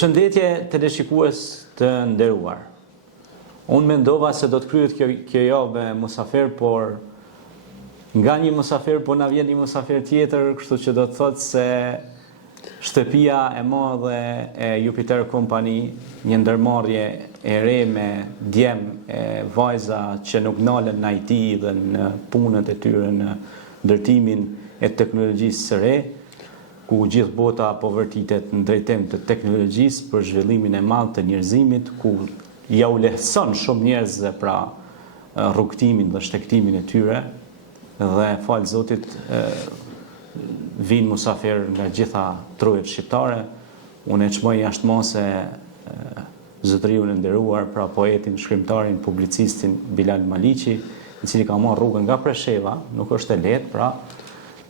Shëndetje teleshikues të nderuar. Unë mendova se do të kryet kjo javë me musafir, por nga një musafir po na vjen një musafir tjetër, kështu që do të thotë se shtëpia e madhe e Jupiter Company, një ndërmarrje e re me djem e vajza që nuk nalen në IT dhe në punët e tyre në ndërtimin e teknologjisë së re, ku gjithë bota po vërtitet në drejtim të teknologjisë për zhvillimin e madh të njerëzimit, ku ja u lehtëson shumë njerëzve pra rrugtimin dhe shtektimin e tyre, dhe falë Zotit vinë musafir nga gjitha trojet shqiptare. Unë e çmoj jashtëmose zotëriun e nderuar, pra poetin, shkrimtarin, publicistin Bilal Maliqi, i cili ka marrë rrugën nga Presheva, nuk është e lehtë, pra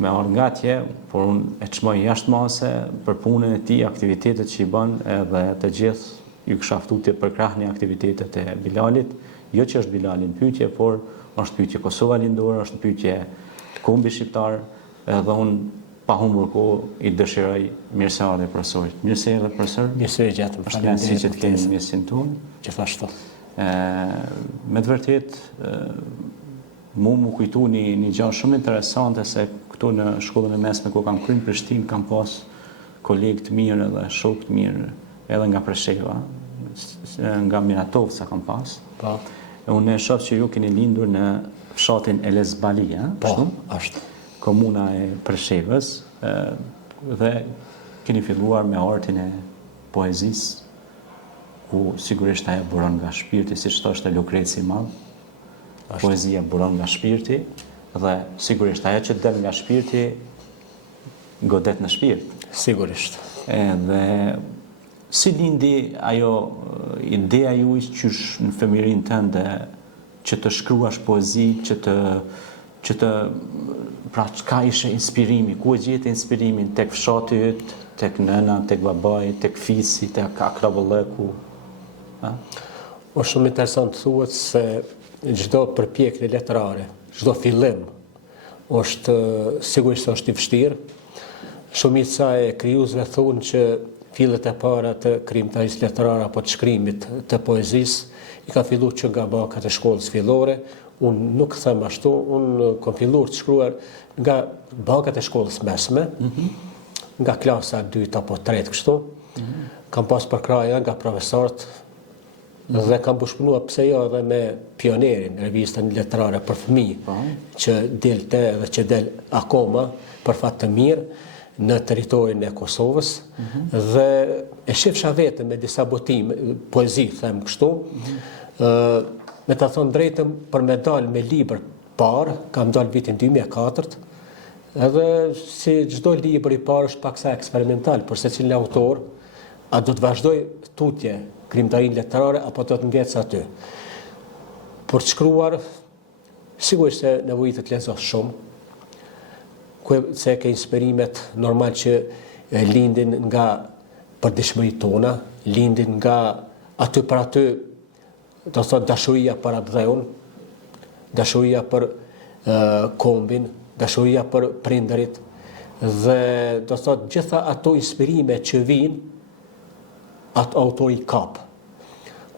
me orë nga tje, por unë e çmoj jashtëmose për punën e tij, aktivitetet që i bën, edhe të gjithë ju kisha ftutje për krahni aktivitetet e Bilalit, jo që është Bilalin pyetje, por është pyetje Kosova lindore, është pyetje kombi shqiptar, edhe unë pa humbur kohë i dëshiroj mirëseardhje profesorit. Mirëseardhje profesor. Mirëse gjatëm. Është kënaqësi që të kemi mjesin tonë. Gjithashtu. Me të vërtetë mu kujtu një gjë shumë interesante, se këtu në shkollën e mesme ku kam kryer në Prishtinë kam pas kolegë të mirë dhe shok të mirë edhe nga Presheva, nga Miratovca kam pas. Po. Unë e shoh që ju keni lindur në fshatin Elezbali, po, ashtu. Komuna e Preshevës, dhe keni filluar me artin e poezisë, ku sigurisht ajo buron nga shpirti, siç thoshte Lukreci i Madh. Poezia buron nga shpirti, dhe sigurisht ajo që del nga shpirti godet në shpirt. Sigurisht. Dhe si lindi ajo ideja juaj qysh në fëmijërinë tënde që të shkruash poezi, që të pra çka ishte inspirimi, ku e gjete inspirimin, tek fshati yt, tek nëna, tek babai, tek fisi, tek akrabollëku? Është shumë interesant të thuhet se çdo përpjekje letrare, çdo fillim është sigurisht është i vështirë. Shumica e krijuesve thonë që fillet e para të krijimtarisë letrare apo të shkrimit të poezisë i ka filluar që nga bakat e shkollës fillore. Unë nuk them ashtu, unë kam filluar të shkruar nga bakat e shkollës mesme, nga klasa 2 apo 3 kështu. Kam pas përkraja nga profesorët dhe kam pushpunuar pse jo edhe me Pionerin, revistën letrare për fëmijë, që delte dhe që del akoma për fat të mirë në territorin e Kosovës, dhe e shifsha vetëm me disa botime, poezi, them kështu, me ta thonë drejtëm, për me dalë me libër parë, kam dalë vitin 2004, edhe si çdo libër i parë është paksa eksperimental, për secilin autor, a do të vazhdoj tutje krijimtarinë letrare apo do të ngecë aty. Për të shkruar, sigurisht se nevojitet të lexosh shumë, se ke inspirimet normal që lindin nga përditshmëritë tona, lindin nga aty për aty, do thot dashuria për abdheun, dashuria për kombin, dashuria për prindërit, dhe do thot gjitha ato inspirime që vijnë, atë autori kap.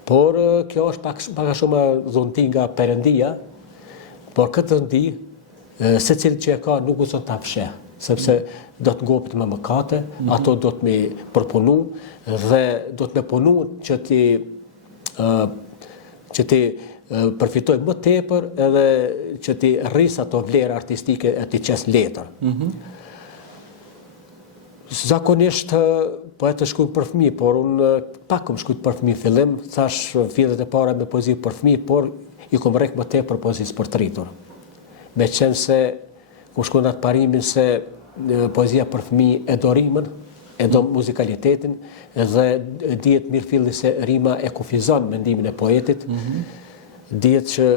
Por kjo është pak a shumë dhunti nga Perëndia, por këtë dhunti secili që e ka nuk gëzon ta fsheh, sepse do të ngopet me mëkate, ato do të më përpunu dhe do të më punu që ti përfitoj më tepër edhe që ti rris ato vlera artistike e ti qes letër. Zakonisht poetë shkruajnë për fëmijë, por unë pak kam shkruajtur për fëmijë fillim, thash fillet e para me poezi për fëmijë, por i kam rrek më tepër poezisë për të rritur. Me qenë se ku shkruaj atë parimin se poezia për fëmijë e do rimën, e do muzikalitetin, dhe dihet mirë filli se rima e kufizon mendimin e poetit. Dihet që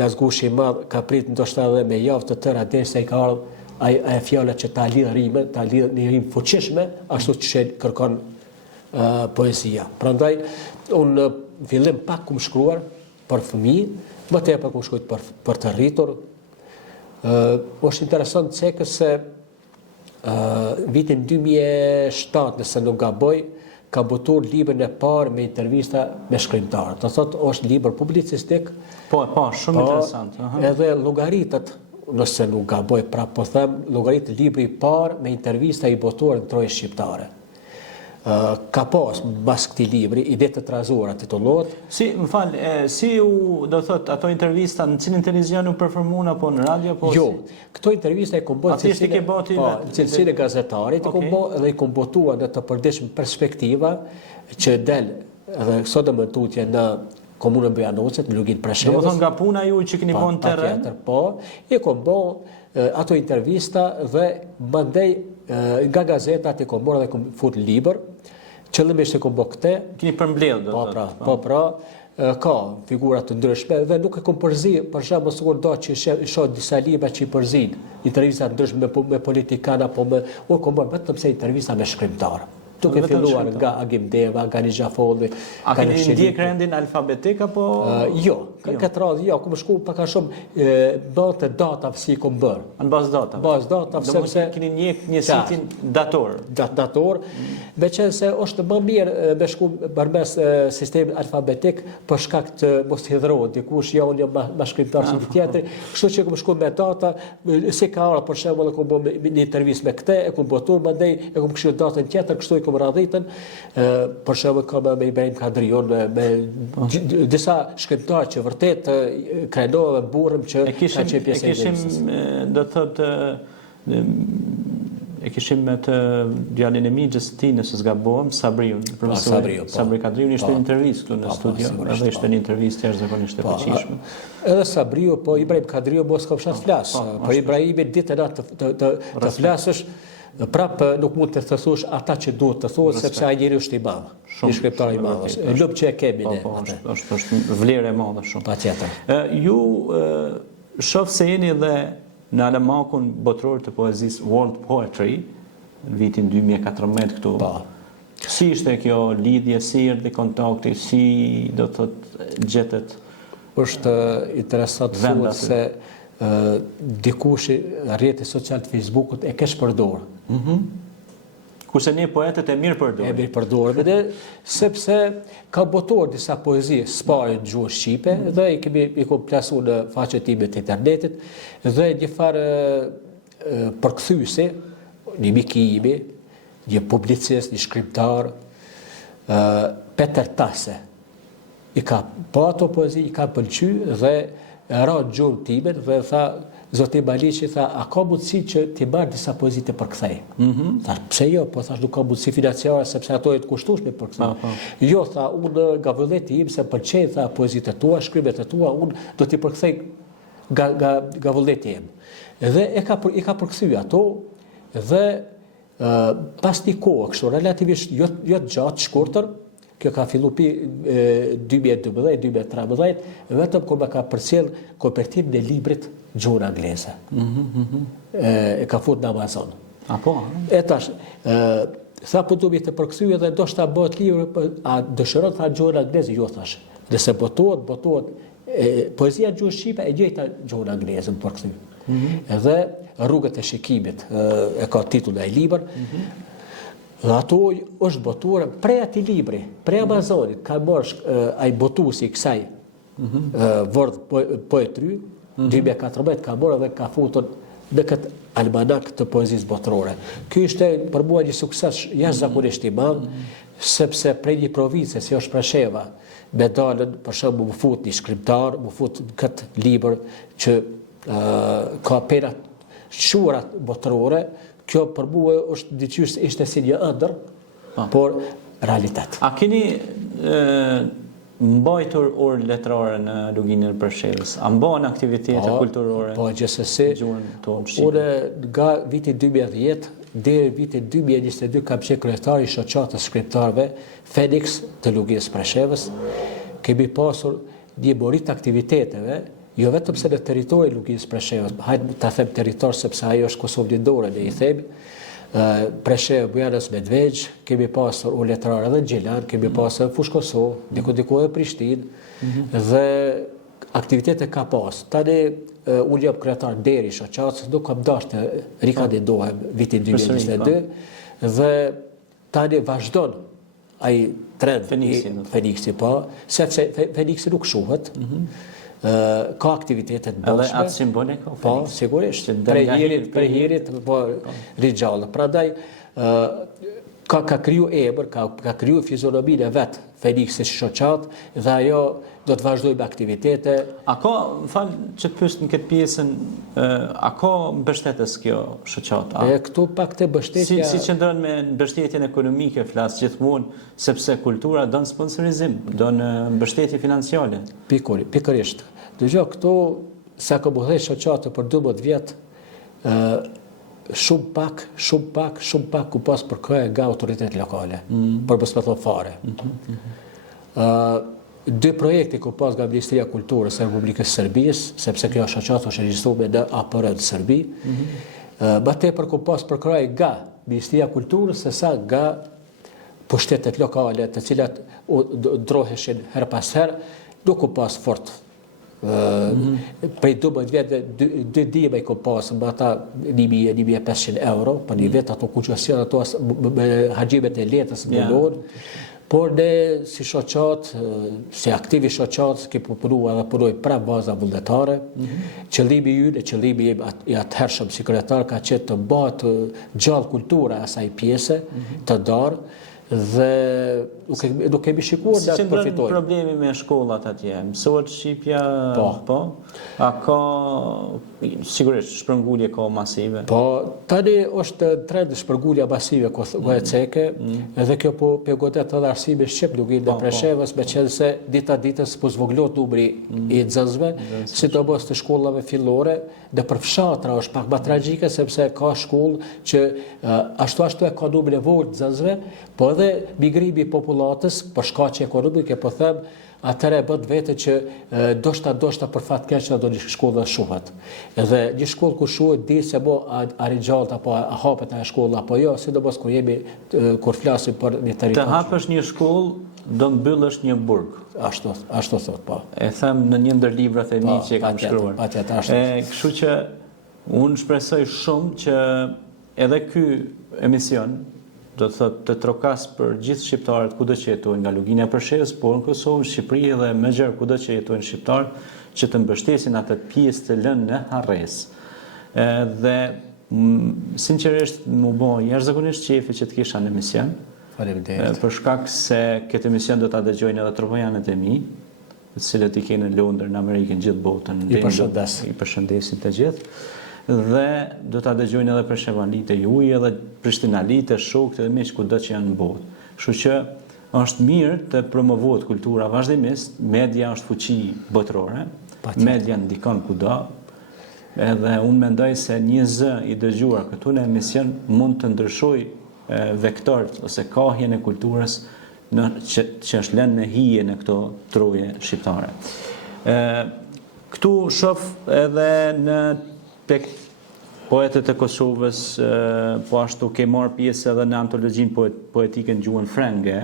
Lazgushi i Madh ka prit ndoshta edhe me javë të tëra derisa i ka ardhur ajo fjala që ta lidh rimën, ta lidh në rimë fuqishme, ashtu që kërkon poezia. Prandaj unë fillim pak kum shkruar për fëmijë, më tepër kum shkruar për të rritur. Është interesant se vitin 2007, nëse nuk gaboj, ka botuar librin e parë me intervista me shkrimtarë. Do thotë është libër publicistik. Po, shumë interesant. Edhe llogaritet, nëse nuk gaboj prapë, po them, llogaritet libri i parë me intervista i botuar në troje shqiptare. Ka pas mbas këtij libri ide të trazuara titullohet. Si do thot ato intervista në cilin televizion u performuan apo në radio apo Jo, këto intervista i kombo cilësinë e gazetarit, i kombo dhe i kombotua në të përditshme perspektiva që del edhe sot më tutje në komunën Bujanocet, në Lugin Preshevës. Domethënë nga puna ju që keni bën terren. Po, i kombo ato intervista dhe mandej nga gazetat e kombo dhe fut libër. Qëllimisht e kom bë këtë. Keni përmbledh, do të thotë. Po, ka figura të ndryshme dhe nuk e kom përzi, për shembull sikur do që shoh disa libra që i përzin, intervista të ndryshme me politikanë apo unë kom bërë vetëm se intervista me shkrimtarë. Duke filluar nga Agim Deva, nga Nigja Folli. A keni ndjek rendin alfabetik apo? Jo, këtë radhë jo, kom shku pak a shumë bëte datave si kom bërë. Në bazë datave. Bazë datave sepse keni ndjek njësitin dator. Dator, me qenë se është më mirë me shku përmes sistemit alfabetik për shkak të mos hidhrohet dikush ja unë ma shkrimtar si tjetër. Kështu që kom shku me data, si ka ardhur për shembull e kom bë një intervistë me këtë, e kom botuar mandej, e kom këshilluar datën tjetër, kështu i kom radhitën, për shembull kam me Ibrahim Kadrion, me disa shkrimtarë që vërtet krenove burrëm që ka qenë pjesë e kishim do thotë e kishim me të djalin e migjës ti, nëse s'gabohem, Sabriun. Sabri Kadriun ishte një intervistë këtu në studio, edhe ishte një intervistë jashtëzakonisht e fuqishme. Edhe Sabriu, po Ibrahim Kadriu mos ka fshat flas. Po Ibrahimi ditën atë të flasësh, prapë nuk mund të thosësh ata që duhet të thuhet sepse ai njeriu është i madh. Një shkrimtar i madh. Lup që e kemi ne. Është vlerë e madhe shumë. Patjetër. Ju shoh se jeni dhe në alamakun botror të poezisë World Poetry në vitin 2014 këtu. Si ishte kjo lidhje, si erdhi kontakti, si do të thotë gjetet? Është interesant të thuhet se dikush rrjetet social të Facebookut e kesh përdor. Kurse ne poetët e mirë përdorim. E mirë përdorim, sepse ka botuar disa poezi s'pari në gjuhën shqipe dhe i kom plasu në faqet time të internetit dhe një farë përkthyesi, një mik i imi, një publicist, një shkrimtar, Peter Tase. I ka pa ato poezi, i ka pëlqy dhe ra në gjuhën time dhe tha, Zoti Maliqi tha, a ka mundësi që t'i marrë disa poezi të përkthej? Thash, pse jo? Po thash, nuk ka mundësi financiare sepse ato e të kushtueshme përkthej. Jo, tha, unë nga vullneti im se pëlqej, tha, poezitë e tua, shkrimet e tua, unë do t'i përkthej nga vullneti im. Dhe i ka përkthyer ato dhe pas një kohë, kështu relativisht jo të gjatë, shkurtër, kjo ka fillu pi 2012-2013, vetëm kur më ka përcjell kopertimin e librit gjuhën angleze. E ka fut në Amazon. E tash, tha po duhet të përkthyer dhe ndoshta bëhet libër, a dëshiron tha gjuhën angleze? Jo thash. Nëse botohet poezia në gjuhën shqipe e njëjta gjuhën angleze më përkthyer. Edhe Rrugët e shikimit e ka titull ai libër. Dhe ato është botuar prej atij libri, prej Amazonit, ka marrë ai botuesi i kësaj World Poetry 2014 ka marrë dhe ka futur në këtë almanak të poezisë botërore. Ky ishte për mua një sukses jashtëzakonisht i madh, sepse prej një province si është Presheva, me dalën për shembull më fut një shkrimtar, më fut këtë libër që ka pena shurat botërore. Kjo për mua është diçysh ishte si një ëndër, por realitet. A keni mbajtur orë letrare në Luginën e Preshevës? A mbahen aktivitete kulturore? Po, gjithsesi. Unë nga viti 2010 deri vitin 2022 kam qenë kryetar i shoqatës shkrimtarëve Fenix të Luginës Preshevës. Kemi pasur një borit aktiviteteve, jo vetëm se në territori i Luginës Preshevës, hajde ta them territor sepse ajo është Kosovë Lindore, ne i themi. Preshevë, Bujanos, Medvegjë, kemi pasur u letrar edhe në Gjelan, kemi pasur Fushë Kosovë, diku edhe Prishtinë, dhe aktivitete ka pas. Tani unë jam kryetar deri i shoqatës, nuk kam dashur të rikandidohem vitin 2022 dhe tani vazhdon ai trend Feniksi, po, sepse Feniksi nuk shohet. Ka aktivitete të edhe bashme. atë simbole ka Po, Feniksi. sigurisht. Që del Prej herit, po, rigjallë. Prandaj, ka kriju emër, ka kriju fizionominë e vetë Feniksi shoqat, dhe ajo do të vazhdojë me aktivitete. A ka, që të pyes në këtë pjesën, a ka mbështetës kjo shoqat? Këtu pak të mbështetja... Si qëndron me mbështetjen ekonomike, flas gjithmonë, sepse kultura don sponsorizim, don mbështetje financiare. Pikërisht. Dëgjoj, këtu sa ka bëhej shoqatë për 12 vjet, shumë pak ku pas përkëhe nga autoritet lokale, për mos me thonë fare. Dy projekte ku pas nga Ministria e Kulturës e Republikës Serbisë, sepse kjo shoqatë është regjistruar në APR në Serbi, më tepër ku pas përkëhe nga Ministria e Kulturës se sa nga pushtetet lokale, të cilat ndroheshin her pas her, nuk ku pas fort. Prej 12 vjetë, dy dime i ku pasë, më ata 1.500 euro, për një vetë ato kuqësion, ato me hagjimet e letës në lonë, por ne si shoqat, si aktivi shoqat, ke punua dhe punoj pra baza vullnetare, qëllimi ynë, qëllimi i atëhershëm si kryetar ka qenë të mbahet gjallë kultura asaj pjese, të ndarë, dhe nuk kemi shikuar dhe të përfitojmë. Si problemi me shkollat atje? Mësohet shqipja? Po. A ka, sigurisht, shpërngulje ka masive? Po, tani është trend shpërngulja masive ku e ceke, edhe kjo po godet edhe arsimi shqip nuk i në Preshevës, me qenë se ditës po zvoglohet numri i nxënësve, sidomos të shkollave fillore, dhe për fshatra është pak më tragjike, sepse ka shkollë që ashtu e ka numrin e vogël të nxënësve, po edhe migrimi i popullatës për shkaqe ekonomike, po them, atëre bët vete që doshta për fat keq do një shkollë shuhet. Edhe një shkollë ku shuhet di se mo a rinjalt apo a hapet ajo shkolla apo jo, sidomos kur flasim për një territor. Të hapësh një shkollë, do mbyllësh një burg. Ashtu thot, po. E them në një ndër librat e mi që kam shkruar. Kështu që unë shpresoj shumë që edhe ky emision do të thotë të trokas për gjithë shqiptarët kudo që jetojnë nga Lugina e Preshevës, por në Kosovë, në Shqipëri dhe me gjerë kudo që jetojnë shqiptarë, që të mbështesin atë pjesë të lënë në harresë. Dhe sinqerisht më bo jashtëzakonisht qefi që të kisha në emision. Faleminderit. Për shkak se këtë emision do ta dëgjojnë edhe trovojanët e mi, të cilët i kenë në Londër, në Amerikën, gjithë botën. I përshëndesin të gjithë. Dhe do ta dëgjojnë edhe preshevalitë e juaj, edhe prishtinalitë, shokët dhe miq kudo që janë në botë. Kështu që është mirë të promovohet kultura vazhdimisht, media është fuqi botërore, media ndikon kudo. Edhe unë mendoj se një zë i dëgjuar këtu në emision mund të ndryshojë vektorët ose kahjen e kulturës që është lënë në hije në këto troje shqiptare. Këtu shoh edhe në tek poetët e Kosovës, po ashtu ke marrë pjesë edhe në antologjinë poetike në gjuhën frenge,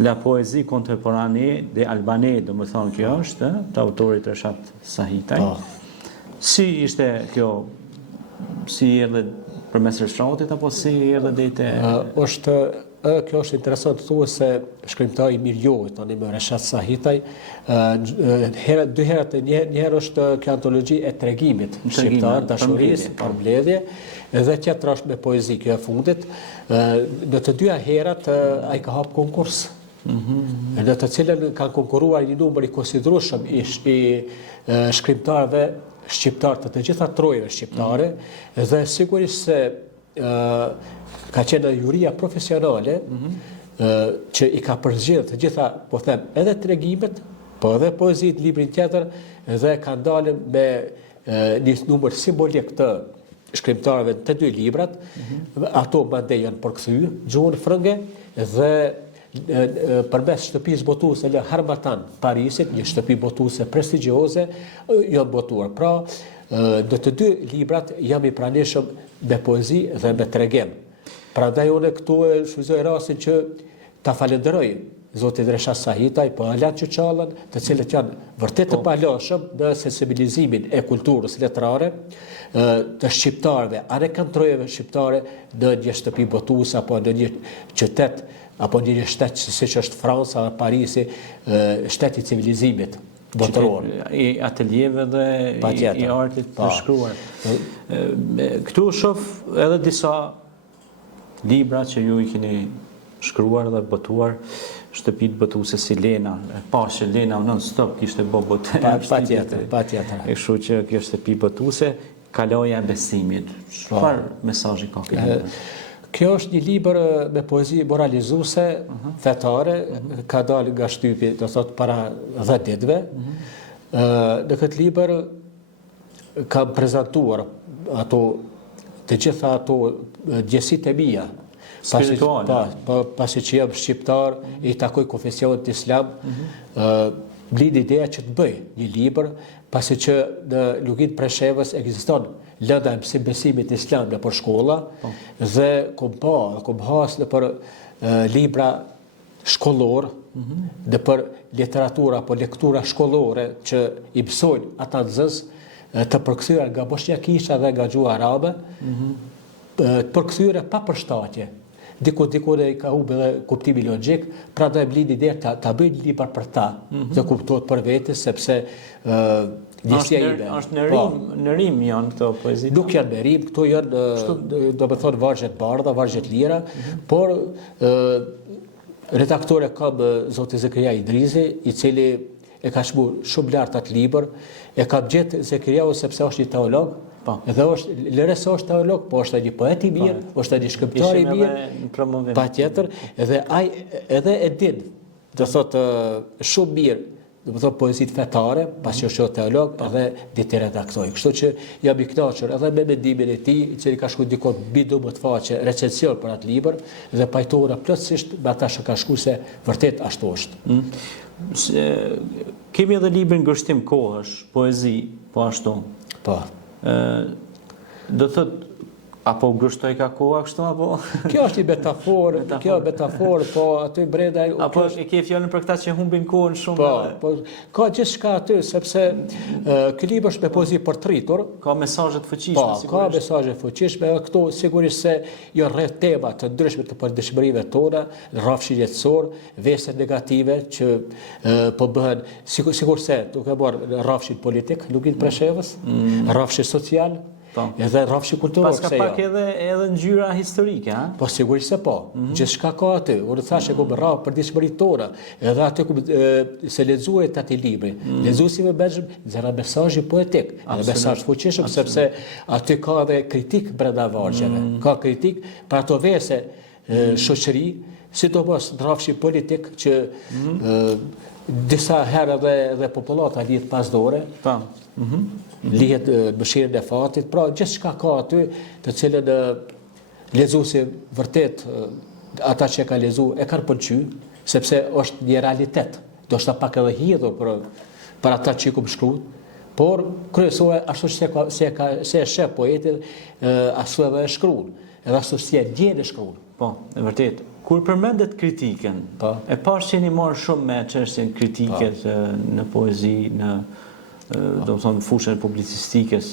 La poésie contemporanée de Albanais, do më thonë kjo është, të autorit Reshat Sahitaj. Si ishte kjo, si edhe përmes rreshtratit apo si edhe dete? Kjo është interesant të thua se shkrimtari mirëjohet tani me Reshat Sahitaj. Dy herët, një herë është kjo antologji e tregimit shqiptar, dashurisë, përmbledhje, edhe tjetra është me poezi kjo e fundit. Në të dyja herët ai ka hap konkurs. Në të cilën kanë konkuruar një numër i konsiderueshëm i shkrimtarëve shqiptar të gjitha trojeve shqiptare, dhe sigurisht se ka qenë juria profesionale që i ka përzgjedhur të gjitha, po them, edhe tregimet, po edhe poezit, librin tjetër, dhe ka dalën me një numër simbolik të shkrimtarëve të dy librat, ato mandej janë përkthyer gjuhën frënge, dhe përmes shtëpisë botuese në Harmatan, Parisit, një shtëpi botuese prestigjioze, janë botuar. Pra, në të dy librat jam i pranishëm me poezi dhe me tregim. Prandaj unë këtu e shfrytëzoj rastin që ta falenderoj zotin Reshat Sahitaj, po Alat Çuçallën, të cilët janë vërtet të palashëm në sensibilizimin e kulturës letrare të shqiptarëve, anë kanë trojeve shqiptare në një shtëpi botuese apo në një qytet apo një shtet siç është Franca, Parisi, shteti i civilizimit botëror. I ateljeve dhe i artit të shkruar. Këtu shoh edhe disa libra që ju i keni shkruar dhe botuar, shtëpitë botuese si Lena, pashë Lena non stop kishte bë botë. Patjetër. Kështu që kjo shtëpi botuese, kaloja e besimit. Çfarë mesazhi ka ky libër? Kjo është një libër me poezi moralizuese, fetare, ka dalë nga shtypi, do thot para 10 ditëve. Në këtë libër kam prezantuar të gjitha ato gjësitë e mia. Pasi që jam shqiptar, i takoj konfesionet islam, blidi ideja që të bëj një libër, pasi që në Lugin Preshevës ekziston lënda e mësim besimit islam në për shkolla, dhe kom has në për libra shkollor, në për literatura apo lektura shkollore që i mësojnë ata nxënës të përkthyera nga bosnjakisha dhe nga gjuha arabe, të përkthyera pa përshtatje. Diku i ka humbë edhe kuptimi logjik, pra do e blidi ide ta bëj një libër për ta, të kuptohet për vete, sepse është në rim janë këto poezi. Nuk janë në rim, këto janë, do me thonë, vargjet bardha, vargjet lira, por redaktore kam zoti Zekaria Idrizi, i cili e ka shmu shumë lartë atë libër, e kam gjetë Zekariau sepse është një teolog, edhe lëres është teolog, po është një poet i mirë, është një shkrimtar i mirë, patjetër, edhe e din, do thotë shumë mirë, do të thotë poezit fetare, pasi është teolog, edhe di të redaktoj. Kështu që jam i kënaqur edhe me mendimin e tij, i cili ka shkruar dikon mbi 12 faqe recension për atë libër dhe pajtohura plotësisht me ata që ka shkruar se vërtet ashtu është. Kemi edhe librin Gështim kohësh, poezi, po ashtu. Po. Do thot apo gështoj ka koha kështu apo? Kjo është një metaforë, po aty brenda apo e ke fjalën për këta që humbin kohën shumë. Po, ka gjithçka aty sepse ky libër është me poezi për tritur, ka mesazhe të fuqishme sigurisht. Po, ka mesazhe të fuqishme, këto sigurisht se janë rreth tema të ndryshme të përditshmërive tona, rrafshi jetësor, vese negative që po bëhen sigurisht se duke marrë rrafshin politik, Lugin Preshevës, rrafshi social, edhe rrafshi kulturor. Paska pak edhe ngjyra historike, ha? Po sigurisht se po. Gjithçka ka aty. Unë thashë ku rraf për ditëshmëritë tona, edhe aty ku se lexuhet aty libri. Lexuesi më bëj zëra mesazhi poetik, edhe mesazh fuqishëm sepse aty ka edhe kritik brenda vargjeve. Ka kritik për ato vese shoqëri, sidomos rrafshi politik që disa herë edhe popullata lihet pasdore. Lihet mëshirën e fatit, pra gjithçka ka aty të cilën lexuesi vërtet ata që ka lexuar e kanë pëlqyer, sepse është një realitet, do shta pak edhe hidhur për ata që ku shkruan, por kryesore ashtu se e sheh poetin, ashtu edhe e shkruan, edhe ashtu si e ndjen e shkruan. Po, e vërtet. Kur përmendet kritiken, e pash që jeni marrë shumë me çështjen kritiket në poezi, në do të thonë fushën e publicistikës,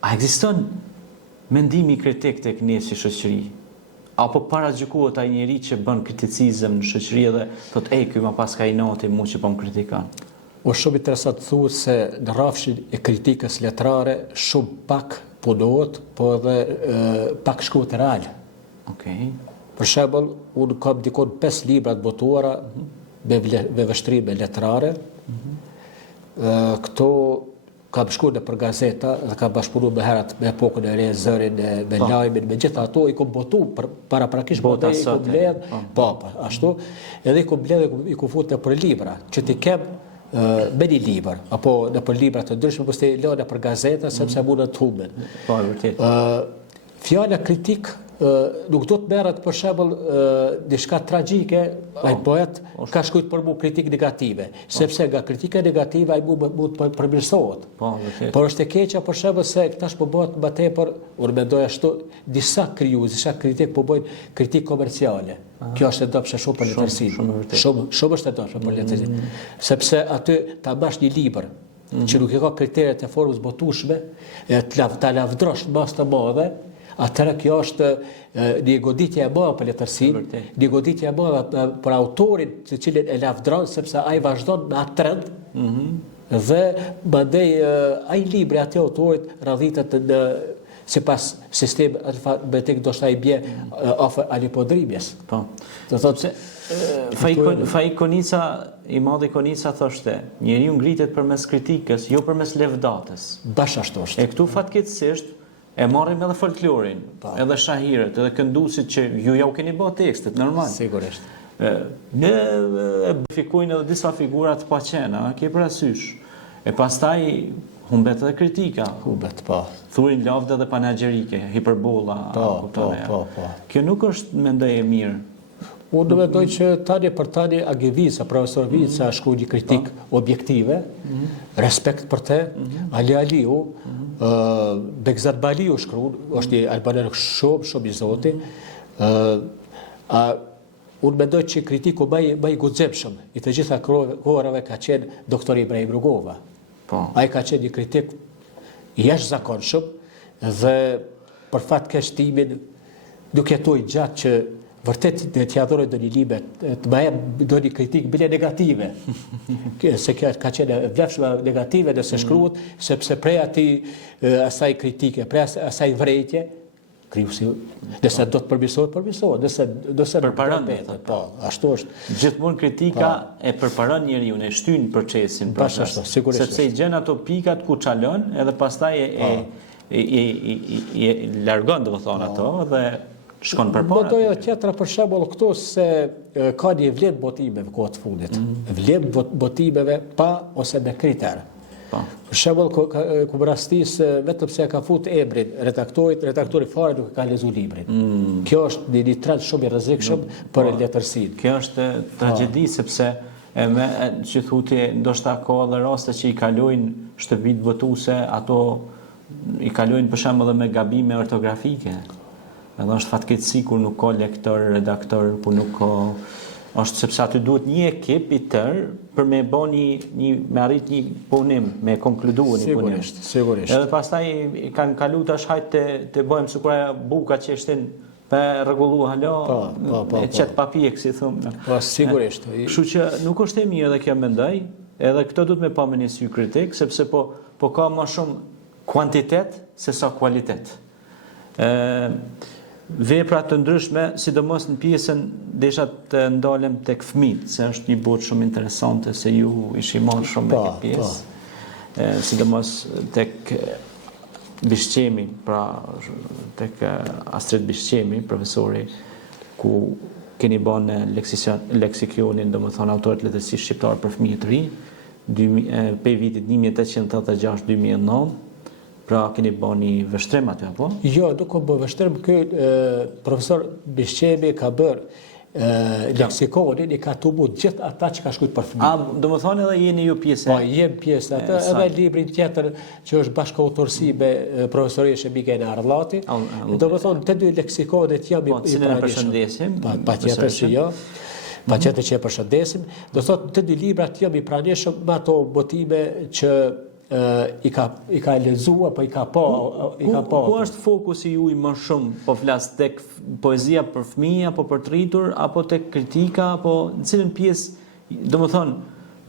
a ekziston mendimi kritik tek ne si shoqëri? Apo paragjykohet ai njeri që bën kriticizëm në shoqëri dhe thotë ky më pas ka i noti mu që po më kritikan? Është shumë interesant të thuhet se në rrafshin e kritikës letrare shumë pak punohet, po edhe pak shkruhet real. Okej. Për shembull, unë kam dikon 5 libra të botuara me vështrime letrare. Këto kam shkruar në për gazeta dhe kam bashkëpunuar me herat me Epokën e Re, Zërin, me Lajmin, me gjitha ato i kom botu paraprakisht botë i kom bledh, ashtu, edhe i kom bledh i kom futur për libra, që ti kem me një libër, apo në për libra të ndryshme, mos të lënë për gazeta sepse mundën të humben. Po, vërtet. Fjala kritik nuk do të merret për shembull diçka tragjike, ai poet ka shkruar për mu kritikë negative, sepse nga kritika negative ai mund të përmirësohet. Po, vërtet. Por është e keqja për shembull se tash po bëhet më tepër, unë mendoj ashtu, disa kritik po bëjnë kritikë komerciale. Kjo është e dobishme shumë për letërsinë. Shumë është e dobishme për letërsinë. Sepse aty ta bash një libër që nuk e ka kriteret e formës botueshme, ta lavdrosh mbas të madhe, atëherë kjo është një goditje e madhe për letërsinë, një goditje e madhe për autorin të cilin e lavdron sepse ai vazhdon me atë trend. Dhe mandej ai libri atë autorit radhitet në sipas sistem alfabetik do shta i bje afër alipodrimjes. Po. Do thotë Fai Konica, i madhi Konica thoshte, njeriu ngritet përmes kritikës, jo përmes levdatës. Bash ashtu është. E këtu fatkeqësisht e marrim edhe folklorin, edhe shahiret, edhe këndusit që ju ja u keni bë tekstet, normal. Sigurisht. Ne e bëfikojnë edhe disa figurat pa qena, ke parasysh. E pastaj humbet edhe kritika. Humbet, po. Thurin lavda dhe panagjerike, hiperbola. Po. Kjo nuk është mendoj e mirë. Unë mendoj që tani për tani Agivica, profesor Vica shkru një kritik objektive, respekt për te, Ali Aliu, Bekzat Baliu shkru, është një albaner shumë i zoti. Unë mendoj që kritiku më i guximshëm i të gjitha kohërave ka qenë doktor Ibrahim Rugova. Ai ka qenë një kritik jashtëzakonshëm dhe për fat keq timin nuk jetoi gjatë që vërtet t'ja dhuroj do një libër, të më jep do një kritik bile negative. Se kjo ka qenë vlefshme negative nëse shkruhet, sepse prej asaj kritike, prej asaj vrejtje, krijuesi, nëse do të përmirësohet, nëse përparon. Po, ashtu është. Gjithmonë kritika e përparon njeriu, e shtyn procesin. Ashtu, sigurisht. Sepse i gjen ato pikat ku çalon, edhe pastaj e largon domethënë ato dhe shkon përpara. Doja tjetra për shembull këtu se ka një vlerë botimeve kohë të fundit. Vlerë botimeve pa ose me kriter. Për shembull ku rastis vetëm se ka fut emrin redaktori fare nuk ka lexuar librin. Kjo është një trend shumë i rrezikshëm për letërsinë. Kjo është tragjedi sepse që thuti ndoshta ka edhe raste që i kalojnë shtëpitë votuese, ato i kalojnë për shembull edhe me gabime ortografike. Edhe është fatkeqësi kur nuk ka lektor, redaktor, kur nuk ka është sepse aty duhet një ekip i tërë për me me arrit një punim, me konkluduar një punim. Sigurisht. Edhe pastaj kanë kalu tash hajtë të bëjmë sikur ajo buka që ishte për rregullu halo, e çet papijek si thonë. Po sigurisht. Kështu që nuk është e mirë edhe kjo mendoj, edhe këto duhet me pa me një sy kritik, sepse po ka më shumë kuantitet se sa kualitet. Vepra të ndryshme, sidomos në pjesën desha të ndalem tek fëmijët, se është një botë shumë interesante se ju ishi marrë shumë me këtë pjesë. Sidomos tek Bishqemi, pra tek Astrid Bishqemi, profesori, ku keni bën leksikionin, domethënë autorët letërsi shqiptar për fëmijë të rinj, pe vitit 1886-2009. Pra keni bën një vështrim aty apo? Jo, nuk ka bën vështrim. Ky profesor Bishqemi ka bërë leksikonin, i ka tubu gjithë ata që ka shkruajtur për fëmijë. Domethënë edhe jeni ju pjesë. Po, jem pjesë atë, edhe librin tjetër që është bashkëautorsi me profesorin Shemike në Arllati. Domethënë të dy leksikonet jam i pranishëm. Patjetër që jo. Patjetër që e përshëndesim. Do thotë të dy librat jam i pranishëm me ato botime që i ka lexuar, po i ka pa. Ku është fokusi juaj më shumë? Po flas tek poezia për fëmijë apo për të rritur, apo tek kritika, apo në cilën pjesë? Domethënë,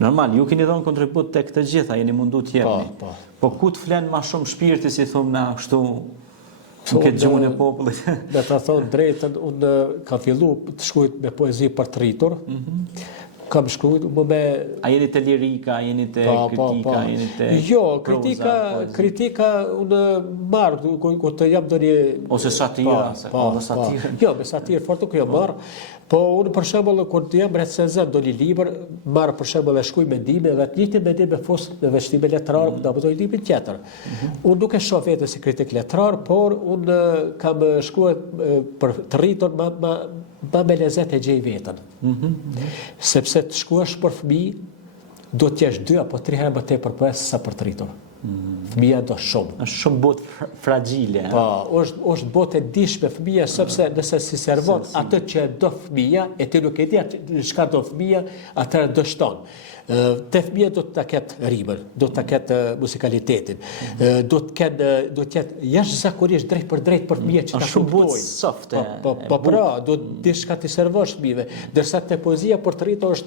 normal, ju keni dhënë kontribut tek të gjitha, jeni mundu të jepni. Po ku të flen më shumë shpirti, si thonë na kështu, në këtë gjuhën e popullit? Me ta thonë drejtën, unë kam filluar të shkruaj me poezi për të rritur. Kam shkruajtur me... A jeni të lirika, jeni të kritika, jeni të... Jo, kritika unë marrë, ku të jam do një... Ose satira, Jo, me satirë, fort nuk jo marrë. Po unë për shembull kur të jam recenzent do një libër, marr për shembull e shkruaj mendime dhe të njëjtin mendim e fus në vështrime letrare, do të thotë librin tjetër. Unë nuk e shoh vetë si kritik letrar, por unë kam shkruar për të rritur ma me lezet e gjej vetën. Sepse të shkruash për fëmijë, do të jesh 2 apo 3 herë më tepër poez sa për të rritur. Fëmija do shumë. Është shumë botë fragjile. Po, është botë e dishme fëmija, sepse nëse si servon atë që do fëmija, e ti nuk e di çka do fëmija, atëherë do shton. Te fëmija do të ketë rimën, do të ketë muzikalitetin, do të ketë jashtëzakonisht drejt për drejt për fëmijët që ta shumë botë kuptojnë. softe. Po pra, do të shka ti servosh fëmijëve, ndërsa te poezia për të rritur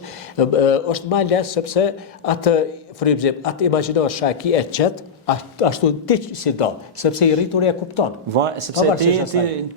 është më lehtë sepse atë frymëzim, atë imagjinosh shaki e qet, ashtu ti si do, sepse i rritur e kupton. Sepse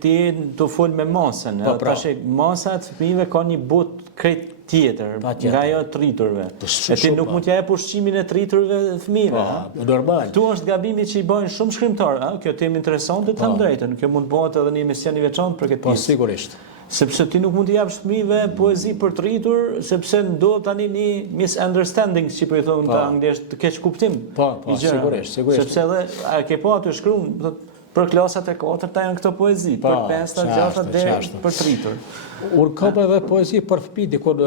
ti do fol me masën, tash masat fëmijëve ka një botë krejt tjetër, nga ajo të rriturve. E ti nuk mund t'ja jep ushqimin e të rriturve fëmijëve. Normal. Tu është gabimi që i bëjnë shumë shkrimtarë, kjo temë interesante të them drejtën, kjo mund bëhet edhe një emision i veçantë për këtë Po, pjesë. sigurisht. Sepse ti nuk mund t'i japsh fëmijëve poezi për të rritur, sepse ndodh tani një misunderstanding, si po i thonë të anglisht, të keq kuptim. Po, sigurisht. Sepse edhe a ke po aty shkruan për klasat e 4-ta janë këto poezi, për 5-ta, 6-ta deri për të rritur. Unë kam edhe poezi për fëmijë, dikon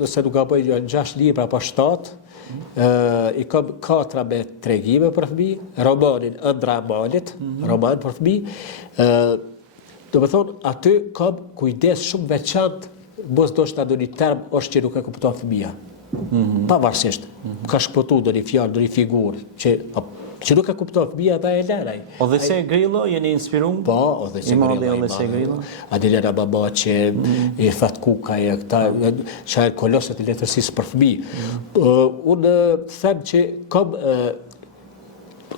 nëse nuk gaboj 6 libra apo 7, i kam 4 me tregime për fëmijë, romanin Ëndra e Malit, roman për fëmijë. Do të thonë, aty kam kujdes shumë veçantë, mos do shta do një term është që nuk e kupton fëmija. Pavarësisht, ka shkëputu do një fjalë, do një figurë, që nuk e kupton fëmija dhe e lëraj. Odhese Grillo, jeni inspirum? Po, Odhese Grillo. Adilera Baba që i Fat Kuka e këta, që e kolosët i letërsisë për fëmijë. Unë them që kam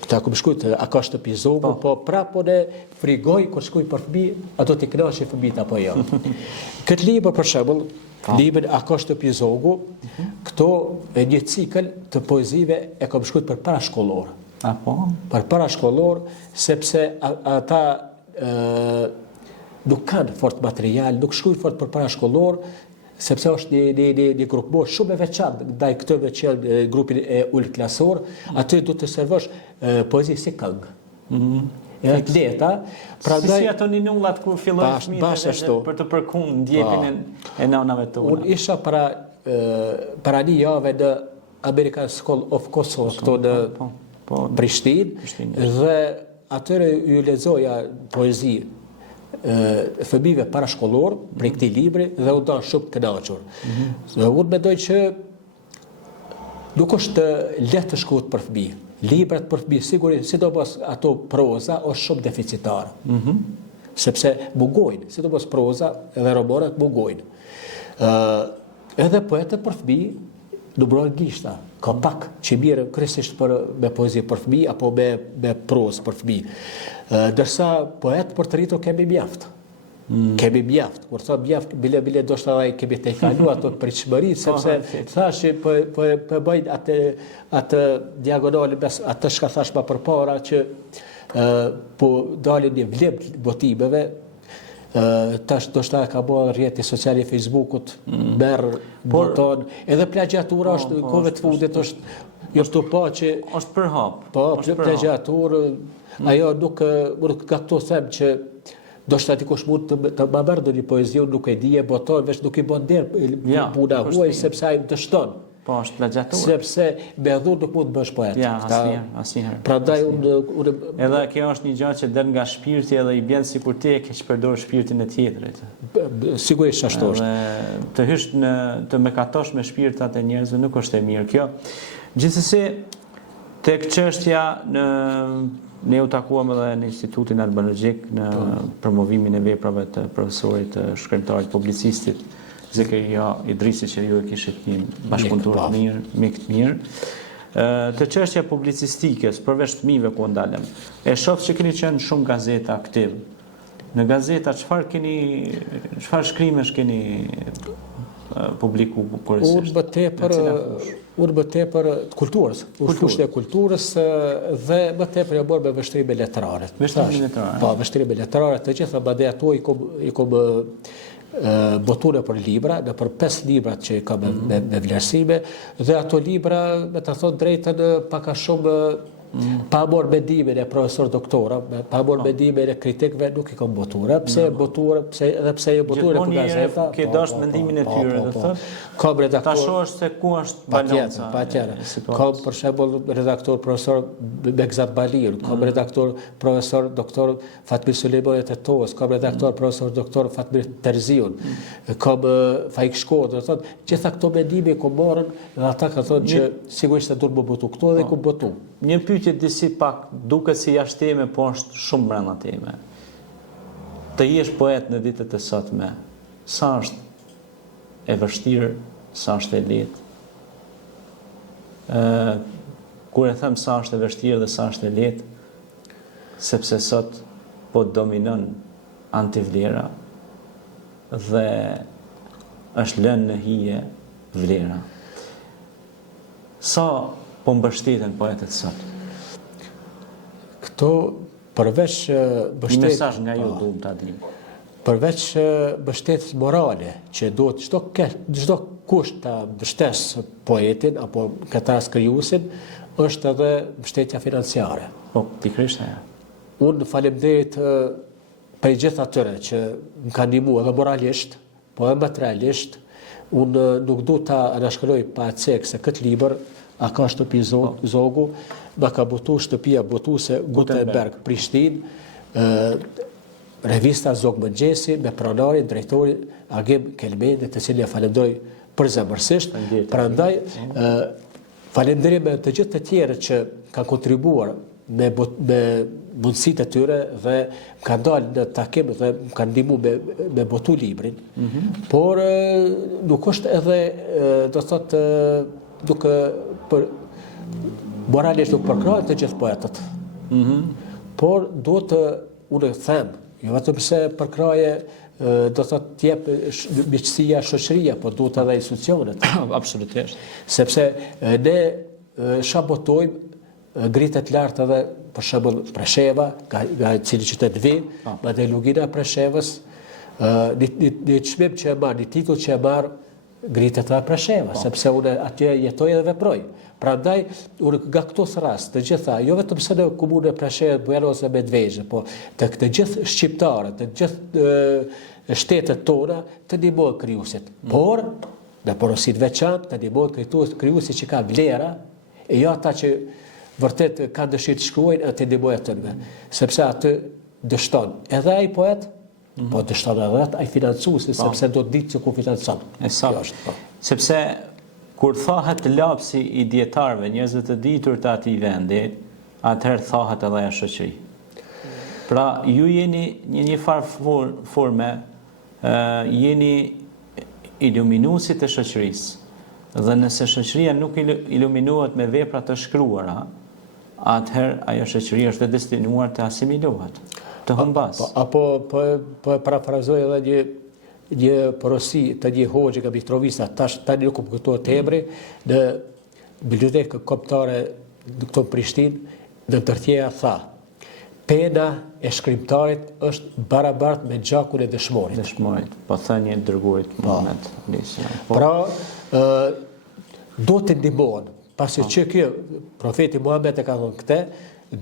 këta kom shkujt, a ka shtëpi zogu, po prapo në frigoj, kër shkuj për fëmijë, a do t'i knaqe fëmijët apo jo. Këtë libër, për shembull, libër A ka shtëpi zogu, këto e një cikël të poezive e kom shkujt për parashkollor. Për parashkollor, sepse ata nuk kanë fort material, nuk shkujt fort për parashkollor, sepse është një grupë shumë e veçantë ndaj këtyre që janë grupin e ulklasor, aty du të servosh poezi si këngë. Edhe të leta, si ato një nullat kur fillojnë fëmijët për të përkun ndjepin e nanave tona. Unë isha para një jave në American School of Kosovo, këto në Prishtinë, dhe atyre ju lexoja poezi fëmijëve parashkollor për këtij libri dhe u dha shumë të kënaqur. Unë mendoj që nuk është lehtë të shkruhet për fëmijë. Librat për fëmijë sigurisht, sidomos ato proza, është shumë deficitar. Sepse mungojnë, sidomos proza edhe romanat mungojnë. Edhe poetët për fëmijë numërojnë gishta. Ka pak që mirë kryesisht me poezi për fëmijë apo me prozë për fëmijë. Dërsa poet për të rritur kemi mjaft. Kemi mjaft. Kur thot mjaft, bile do shta dhe kemi të kalu ato pritshmëri, sepse thash që po bëjnë atë diagonale mes atë shka thash ma përpara që po dalin një vlim botimeve, tash do shta ka bërë rrjeti sociali Facebookut, merë boton, edhe plagjatura është në kove të fundit është të pa që... është për hap. Po, plagjaturë, ajo nuk ka të them që do shta dikush mund të më mërë një poezi, nuk e dije boton, veç nuk i bon derë puna huaj, sepse ajë të shtonë. Po, është plagjaturë. Sepse me dhur nuk mund të bësh poet. Ja, asnjëherë. Prandaj unë... Edhe kjo është një gjë që del nga shpirti edhe i bjen sikur ti e ke përdor shpirtin e tjetrit. Sigurisht ashtu është. Të hysh të mëkatosh me shpirtat e njerëzve nuk është e mirë kjo. Gjithsesi, tek çështja ne u takuam edhe në Institutin Albanogjik në promovimin e veprave të profesorit, shkrimtarit, publicistit Zekeria Idrisi, që ju e kishit një bashkëpunëtor të mirë, mik të mirë. Të çështja publicistikës, përveç fëmijëve ku ndalem, e shoh që keni qenë shumë gazeta aktiv. Në gazeta çfarë shkrimesh keni publiku kryesisht? Unë më tepër kulturës, fushën e kulturës dhe më tepër e bërë me vështrime letrare. Vështrime letrare? Po, vështrime letrare, të gjitha bade ato i kom botune për libra, në për 5 librat që ka me vlerësime, dhe ato libra, me të thonë drejtën, paka shumë Pa morë mendimin e profesor doktora, pa morë mendimin e kritikëve, nuk i kam botuar. Pse e botuar për gazeta? Ke dash mendimin e tyre, do thotë. Kam redaktor. Ta shohësh se ku është balanca. Patjetër. Kam për shembull redaktor profesor Begzat Balir, kam redaktor profesor doktor Fatmir Sulejmani Tetos, kam redaktor profesor doktor Fatmir Terziun, kam Faik Shkodër, do thotë, gjitha këto mendime ku morën dhe ata kanë thonë që sigurisht se duhet më botu këto dhe ku botu. Një pyetje disi pak duket si jashteme, po është shumë brenda teme. Të jesh poet në ditët e sotme, sa është e vështirë, sa është e lehtë? Kur e them sa është e vështirë dhe sa është e lehtë, sepse sot po dominon antivlera dhe është lënë në hije vlera. Sa po mbështeten poetët sot? Këto përveç Një mesazh nga ju duam ta dim. Përveç mbështetjes morale, që duhet çdo kush ta mbështes poetin apo këtë rast krijuesin, është edhe mbështetja financiare. Po, pikërisht ajo. Unë faleminderit për gjithë atyre që më kanë ndihmuar edhe moralisht, po edhe materialisht. Unë nuk du ta anashkëlloj pa cek se këtë libër a ka shtëpi Zogu, ma ka botu shtëpia botuse Gutenberg Prishtinë, revista Zog Mëngjesi me pronarin, drejtorin Agim Kelmeni, të cilin e falenderoj përzemërsisht. Prandaj falenderime të gjithë të tjerë që kanë kontribuar me mundësitë e tyre dhe më kanë dalë në takim dhe më kanë ndihmuar me botu librin. Por nuk është edhe, do thotë, duke moralisht nuk përkrahen të gjithë poetët. Por duhet të unë them, jo vetëm se përkraje do thotë t'jep miqësia shoqëria, po duhet edhe institucionet. Absolutisht. Sepse ne shabotojmë gritet lartë edhe për shembull Presheva, nga cili qytet vi, madje Lugina e Preshevës, një çmim që e marr, një titull që e marr gritet edhe Presheva, sepse unë atje jetoj dhe veproj. Prandaj, unë nga këto rast, të gjitha, jo vetëm se në komunën e Preshevës, Bujanos dhe Medvezhë, po të gjithë shqiptarët, të gjithë shtetet tona, të ndihmojnë krijuesit. Por, në porosit veçantë, të ndihmojnë krijuesit që ka vlera, e jo ata që vërtet kanë dëshirë të shkruajnë, atë ndihmojnë atyre. Sepse atë dështon edhe ai poet, po dështon edhe ai financuesi, sepse do të ditë se ku financon. Sepse kur thahet lapsi i dietarëve, njerëzve të ditur të atij vendi, atëherë thahet edhe ajo shoqëri. Pra, ju jeni një farë forme, jeni iluminuesit e shoqërisë. Dhe nëse shoqëria nuk iluminohet me vepra të shkruara, atëherë ajo shoqëri është destinuar të asimilohet, të humbas. Apo po e parafrazoj edhe një porosi të një hoxhe nga Mitrovisa, tani nuk më këto temri, në bibliotekën kombëtare në këto Prishtinë, në ndërtjeja tha, pena e shkrimtarit është barabartë me gjakun e dëshmorit. Dëshmorit, po thënie e dërguarit moment. Pra, do të ndihmohen, pasi që kjo, profeti Muhammed e ka thonë këte,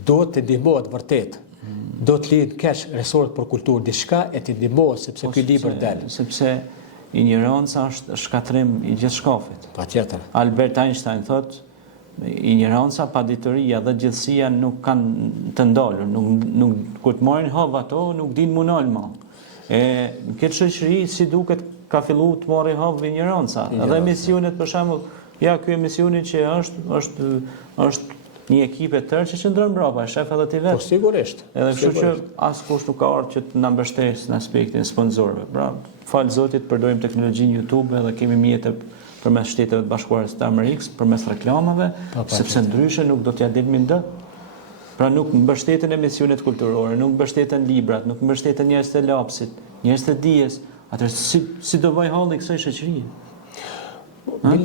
do të ndihmohet vërtet. Do të linë kesh resorët për kulturë diçka e të ndihmohet sepse ky libër del. Sepse ignoranca është shkatrim i gjithë shkafit. Patjetër. Albert Einstein thotë, ignoranca, paditoria dhe gjithësia nuk kanë të ndalur, nuk kur të marrin hov ato, nuk dinë munal më. Në këtë shoqëri si duket ka filluar të marrë hov ignoranca. Edhe emisionet për shembull, ja ky emisioni që është një ekip e tërë që qëndron mbrapa, shef edhe ti vetë. Po sigurisht. Edhe kështu që askush nuk ka ardhur që të na mbështesë në aspektin e sponsorëve. Pra, fal Zotit, përdorim teknologjinë YouTube dhe kemi mjete përmes Shteteve të Bashkuara të Amerikës, përmes reklamave, sepse ndryshe nuk do t'ja dilmi ndë. Pra nuk mbështeten emisionet kulturore, nuk mbështeten librat, nuk mbështeten njerëz të lapsit, njerëz të dijes. Atëherë si do vaj halli kësaj shoqërie?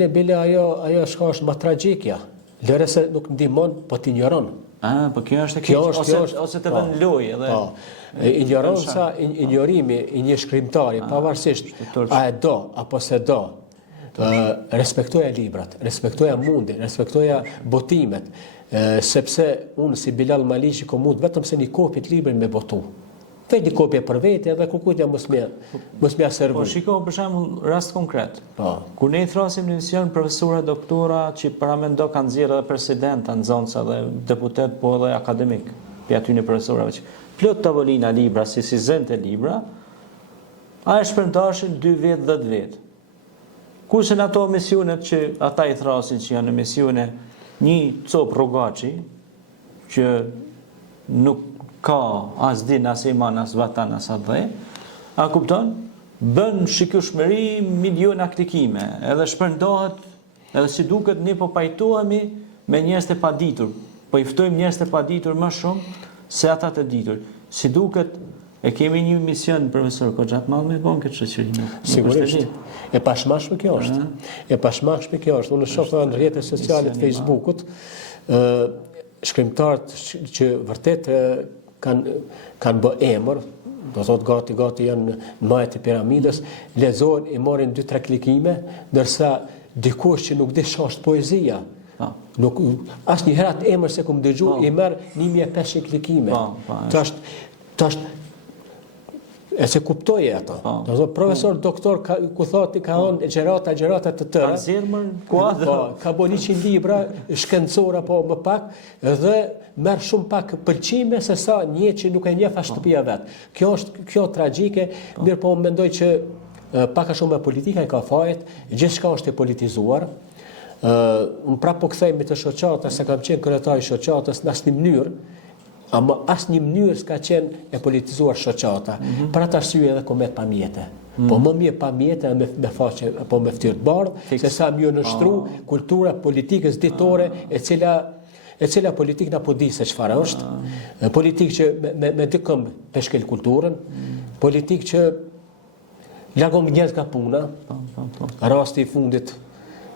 Bile ajo është më tragjikja. Lëre se nuk ndihmon, po t'ignoron. Po kjo është e keq, ose të vën lojë edhe. Ignoranca, ignorimi i një shkrimtari, pavarësisht a e do apo se do, respektoja librat, respektoja mundin, respektoja botimet, sepse unë si Bilal Maliqi ko mund vetëm se një kopje të librin me botu. Një kopje për vete edhe kukujtja mos mja servu. Po shiko për shembull rast konkret. Po. Kur ne i thrasim në emision profesorë, doktora që paramendo kanë nxjerrë edhe presidenta, nxënësa dhe deputet, po edhe akademik, për aty në profesorëve që plot tavolina libra, si zente libra, a e shpërndashin 2 vjet, 10 vjet. Kurse në ato emisionet që ata i thrasin që janë emisione një cop rrogaçi që nuk ka as din, as iman, as vatan, as adhe, a kupton? Bën shikueshmëri miliona klikime, edhe shpërndohet, edhe si duket ne po pajtohemi me njerëz të paditur, po i ftojmë njerëz të paditur më shumë se ata të ditur. Si duket, e kemi një mision, profesor Koxhat, madh me bon këtë shoqëri. Sigurisht. E pashmashme kjo është. E pashmashme kjo është. Unë shoh në rrjetet sociale të Facebookut, shkrimtarët që vërtet kanë bë emër, do thot gati janë majt e piramidës, lexohen i marrin 2-3 klikime, ndërsa dikush që nuk di ç'është poezia, nuk asnjëherë atë emër se kum dëgju i merr 1500 klikime. Tash e se kuptoje ato. Do thot profesor doktor ku thotë ka dhënë gjerata të tëra. Ka zirmën kuadër. Po, ka bën 100 libra shkencore apo më pak dhe merr shumë pak pëlqime se sa një që nuk e njeh as shtëpia vet. Kjo tragjike, mirë po mendoj që pak a shumë e politika i ka fajt, gjithçka është e politizuar. Unë prapë po kthehemi te shoqata, se kam qenë kryetari i shoqatës në asnjë mënyrë, ama asnjë mënyrë s'ka qenë e politizuar shoqata. Për atë arsye edhe komet pamjete. Po më mirë pamjete me faqe apo me fytyrë të bardhë, se sa më nështru kultura politikës ditore e cila politikë na po di se çfarë është. Politikë që me dy këmbë peshkel kulturën, politikë që largon njerëz nga puna. Rasti i fundit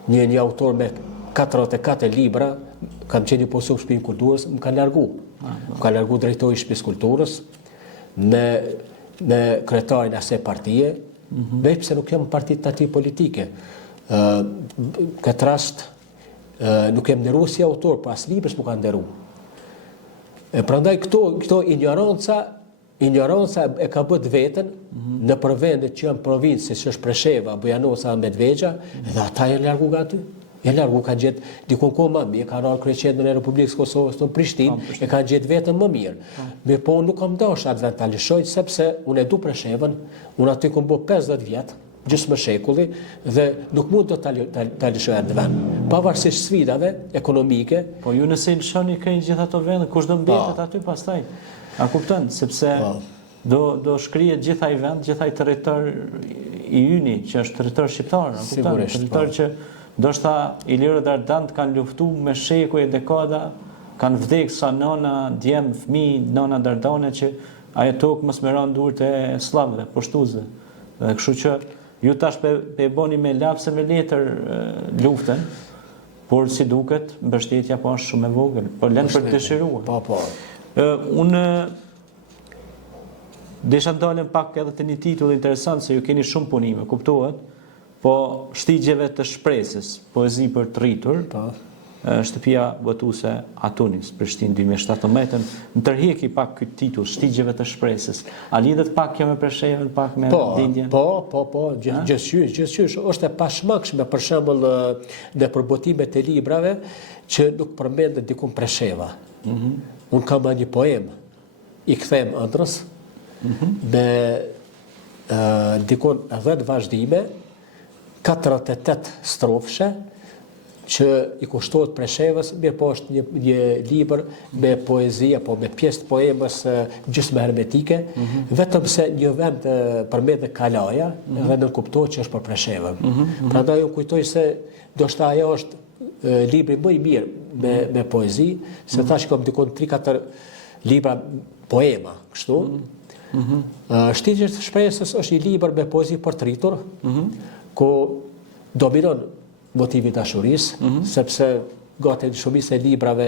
një autor me 44 libra, kam qenë një posov shpinë kulturës, më ka largu. Më ka largu drejtori i shtëpisë kulturës me kryetarin e asaj partie, veç pse nuk jam parti të atij politike. Këtë rast nuk jem nderuar si autor, po as libres më ka nderu. Prandaj këto ignoranca e ka bët veten në përvendet që janë provincë, si është Presheva, Bujanosa, Medvexha, dhe ata janë largu nga aty. Janë largu, kanë gjetë dikun kohë më mirë, kanë rarë kryeqendrën e Republikës Kosovës në Prishtinë, e kanë gjetë vetën më mirë. Mirë po unë nuk kam dashur atë vend ta lëshoj, sepse unë e du Preshevën, unë aty kam bërë 50 vjet, gjysmë shekulli, dhe nuk mund të ta lëshoj atë vend. Pavarësisht sfidave ekonomike. Po ju nëse i lëshoni kënë gjithë ato vende, kush do mbetet aty pastaj? A kupton? Sepse do shkrihet gjithaj vend, gjithaj territor i yni, që është territor shqiptar, a kupton? Territor që ndoshta ilirët ardant kanë luftu me shekuj e dekada, kanë vdek sa nana, djem, fëmijë, nana dardane që ajo tokë mos meron durët e slavëve, poshtuzëve. Dhe kështu që ju tash pe boni me lapse me letër luftën, por si duket mbështetja po është shumë e vogël, por lënë për të dëshiruar. Po. Unë desha dalem pak edhe të një titull interesant, se ju keni shumë punime, kuptohet, po shtigjeve të shpresës, poezi për të rritur, shtëpia botuese Atunis, Prishtinë 2017, në tërhiqi pak këtë titull, shtigjeve të shpresës. A lidhet pak kjo me Preshevën, pak me Lindjen? Po, gjithçysh, është e pashmangshme për shembull në përbotimet e librave që nuk përmendet dikun Presheva. Unë kam një poem, i kthem ëndrës, me dikun 10 vazhdime, 48 strofshe që i kushtohet Preshevës, mirë po është një libër me poezi apo me pjesë të poemës gjysmë hermetike, vetëm se një vend përmendet Kalaja dhe nënkuptohet që është për Preshevën. Prandaj unë kujtoj se ndoshta ajo është libri më i mirë me poezi, se tash kam dikon 3-4 libra poema, kështu. Shtigjet të shpresës është një libër me poezi për të rritur, ku dominon motivi dashurisë, sepse gati shumica e librave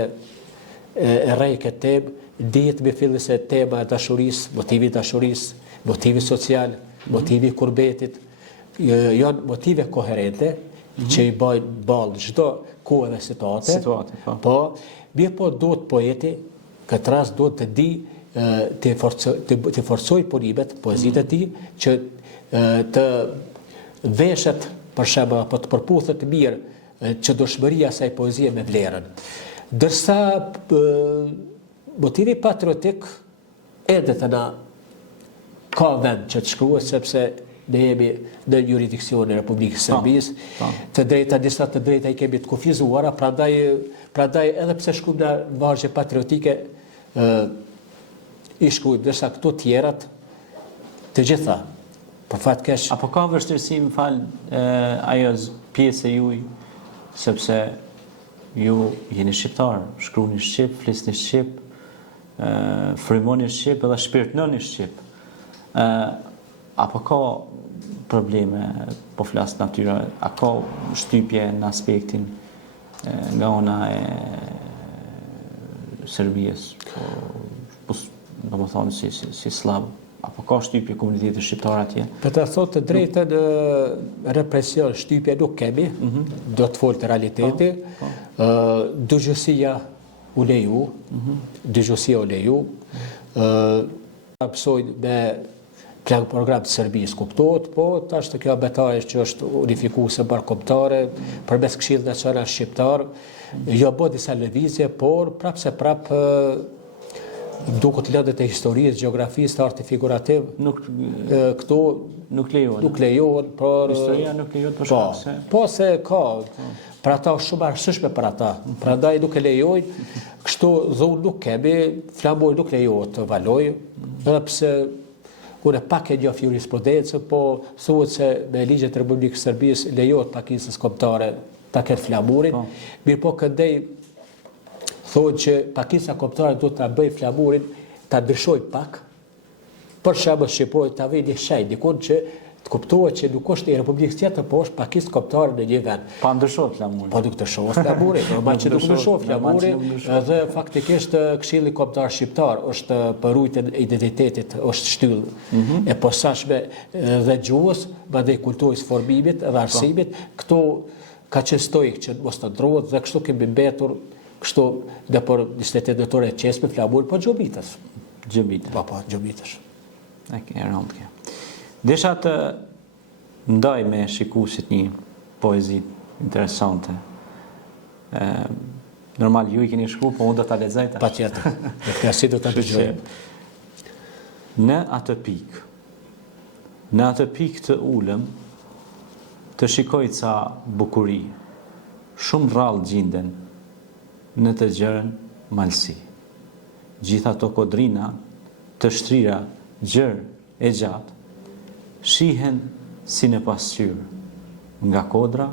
e rrej këtë temë, dihet me fillim se tema e dashurisë, motivi social, motivi i kurbetit, janë motive koherente, që i bajnë balë çdo kohë dhe situate. Po, mirë po duhet poeti, këtë rast duhet të di të forcoj porimet, poezitë e tij, që të veshet për shembull apo të përputhet mirë çdorshmëria e asaj poezie me vlerën. Dërsa motivi patriotik edhe të na ka vend që të shkruhet, sepse ne jemi në jurisdiksionin e Republikës së Serbisë, disa të drejta i kemi të kufizuara, prandaj edhe pse shkruajmë në vargje patriotike i shkruajmë, ndërsa këto tjerat të gjitha për fat keq. Apo ka vështirësi, më fal, ajo pjesë e juaj, sepse ju jeni shqiptar, shkruani shqip, flisni shqip, frymoni shqip edhe shpirtnoni shqip. Apo ka probleme, po flas natyra, a ka shtypje në aspektin nga ona e Serbisë, domethënë si slab, apo ka shtypje komunitetit shqiptar atje? Për të thotë të drejtën, represion, shtypje nuk kemi, do të folë të realiteti. Dëgjësia u leju, mësojnë me plan program të Serbisë kuptohet, po tash të kjo betaje që është unifikuese bashkëkombëtare përmes Këshillit Nacional Shqiptar, jo bë disa lëvizje, por prap duket lëndët e historisë, gjeografisë, arti figurativ, këto nuk lejohen, por historia nuk lejohet për shkak se po se ka për ata shumë arsyeshme për ata. Prandaj nuk e lejojnë, kështu dhunë nuk kemi, flamur nuk lejohet të valoj, edhe pse unë pak e njoh jurisprudencën, po thuhet se me ligjet e Republikës së Serbisë lejohet pakisës kombëtare ta ketë flamurin, mirë po këndej thonë që pakisa kombëtare duhet ta bëjë flamurin, ta ndryshoj pak, për shembull shqipoj ta vëjë një shenjë dikun që të kuptohet që nuk është e Republikës tjetër, po është pakisë kombëtare në një vend. Pa ndryshohet flamurin. Po nuk ndryshohet flamurin, normal që nuk ndryshohet flamurin, dhe faktikisht Këshilli Kombëtar Shqiptar është për rujtjen e identitetit, është shtyllë e posaçme dhe gjuhës, madje kulturës, formimit dhe arsimit. Këto ka qenë stoik që mos të ndrohet dhe kështu kemi mbetur, kështu dhe për Universitetin Dotore Qesme flamurin, po xhobitas. Po, xhobitas. E rëndë kjo. Desha të ndaj me shikuesit një poezi interesante. Normal ju i keni shkruar, po unë do ta lexoj tash. Patjetër. Me kënaqësi do ta dëgjoj. Në atë pikë të ulëm, të shikoj ca bukuri, shumë rrallë gjinden në të gjërën malsi. Gjitha to kodrina të shtrira gjërë e gjatë, shihen si në pasqyrë nga kodra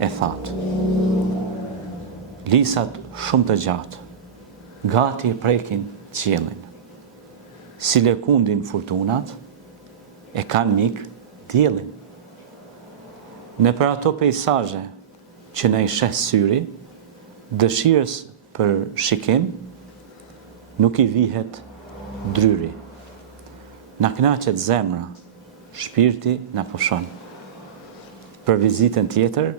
e thatë. Lisat shumë të gjatë, gati e prekin qiellin. Si lëkundin furtunat, e kanë mik diellin. Në për ato pejsazhe që na i sheh syri, dëshirës për shikim, nuk i vihet dryri. Na kënaqet zemra, shpirti na pushon. Për vizitën tjetër,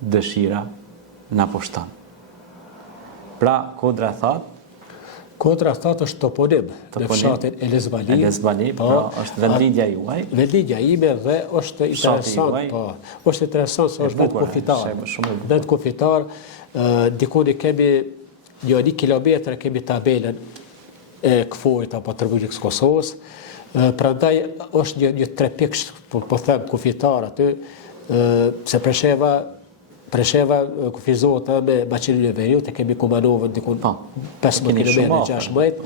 dëshira na pushton. Pra, kodra thatë? Kodra thatë është toponim në fshatin Elezbali. Elezbali, po, është vendlindja juaj. Vendlindja ime dhe është interesant, po. Është interesant se është vend kufitar. Vend kufitar, dikuni kemi një 1 kilometër kemi tabelën e këforit apo të Republikës Kosovës. Prandaj është një 3 pikë, po them kufitar aty, se Presheva kufizohet me Maqedoninë e Veriut, e kemi Kumanovën dikun 15 km, 16,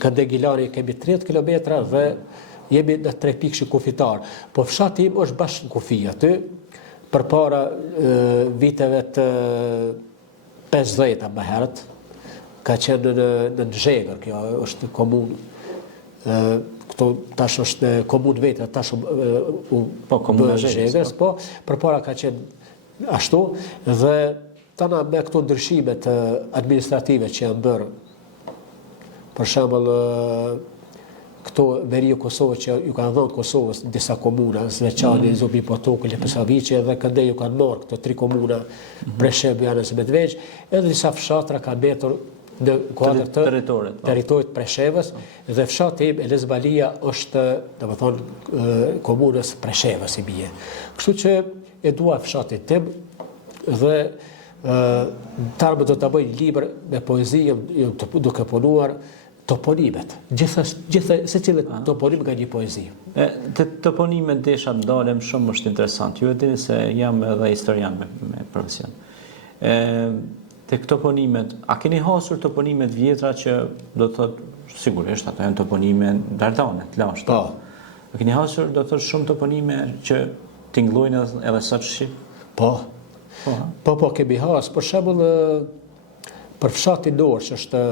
Kandegilani kemi 30 km dhe jemi në 3 pikë kufitar. Po fshati im është bashkë në kufi aty, përpara viteve të 50 më herët, ka qenë në Zhegër, kjo është komunë. Këto tash është komunë vetë, tash komunë e Zhegërës, po përpara ka qenë ashtu, dhe tana me këto ndryshimet administrative që janë bërë, për shembull këto veri Kosovës që ju kanë dhënë Kosovës disa komuna, Zveçani, Zobi Potoku, Leposaviqi dhe këndej ju kanë marrë këto 3 komuna, Preshev, Bujanovec dhe Medvegjë, edhe disa fshatra kanë mbetur në kuadër të territorit Preshevës dhe fshati im Elezbalia është, domethënë, komunës Preshevës i bie. Kështu që e dua fshatin tim dhe tarme do të bëj libër me poezi, duke punuar toponimet. Secili toponim nga një poezi. Të toponimet desha ndalem shumë është interesant. Ju e dini se jam edhe historian me profesion. Të toponimet, a keni hasur toponimet vjetra që do të thotë, sigurisht, ato janë toponime dardane, të lashta. Po. A keni hasur, do të thotë, shumë toponime që tingëllojnë edhe sot Shqip? Po, kemi has. Për shembull, për fshatin Dorë, që është